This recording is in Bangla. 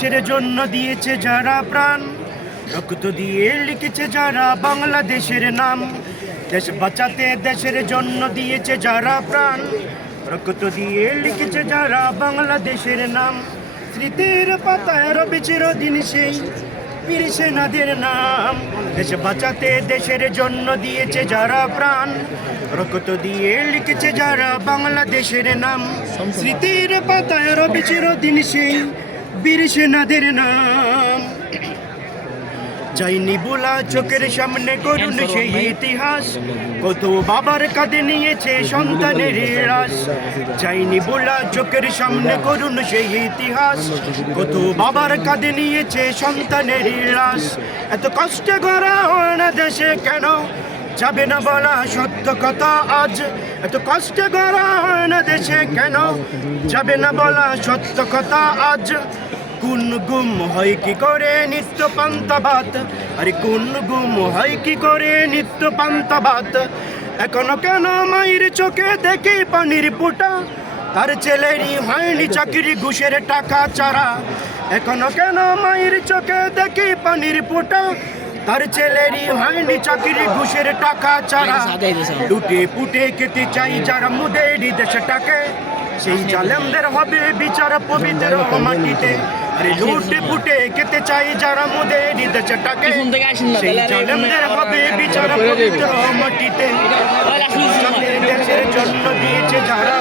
দেশের জন্য দিয়েছে যারা প্রাণ, রক্ত দিয়ে লিখেছে যারা বাংলাদেশের নাম। দেশ বাঁচাতে দেশের জন্য দিয়েছে যারা প্রাণ, রক্ত দিয়ে লিখেছে যারা বাংলাদেশের নাম। স্মৃতির পাতায় রবে চিরদিন সেই বীর সেনাদের নাম। দেশ বাঁচাতে দেশের জন্য দিয়েছে যারা প্রাণ, রক্ত দিয়ে লিখেছে যারা বাংলাদেশের নাম। স্মৃতির পাতায় রবে চিরদিন সেই বীর সেনাদের নাম। যাইনি বলা চোখের সামনে করুন সেই ইতিহাস, কত বাবার কাঁধে নিয়েছে সন্তানের রাস। যাইনি বলা চোখের সামনে করুন সেই ইতিহাস, কত বাবার কাঁধে নিয়েছে সন্তানের রাস। এত কষ্টে গড়া না দেশে কেন যাবে না বলা সত্য কথা আজ। এত কষ্টে গড়া না দেশে কেন যাবে না বলা সত্য কথা আজ। কোন গুম হয় কি করে নিত্য পান্তাভাত, আরে কোন গুম হয় কি করে নিত্য পান্তাভাত। এখনো কেন মায়ের চোখে দেখি পানির ফোঁটা, তার ছেলেরই হয়নি চাকরি ঘুষের টাকা ছাড়া। এখনো কেন মায়ের চোখে দেখি পানির ফোঁটা, তার ছেলেরই হয়নি চাকরি ঘুষের টাকা ছাড়া। লুটে পুটে খেতে চাই যারা মুদের দেশটাকে, সেই জালেমদের হবে বিচার পবিত্র মাটিতে। আরে লুটে পুটে খেতে চাই যারা মুদের দেশটাকে, সেই জালেমদের হবে বিচার পবিত্র মাটিতে। দেশের জন্য দিয়েছে যারা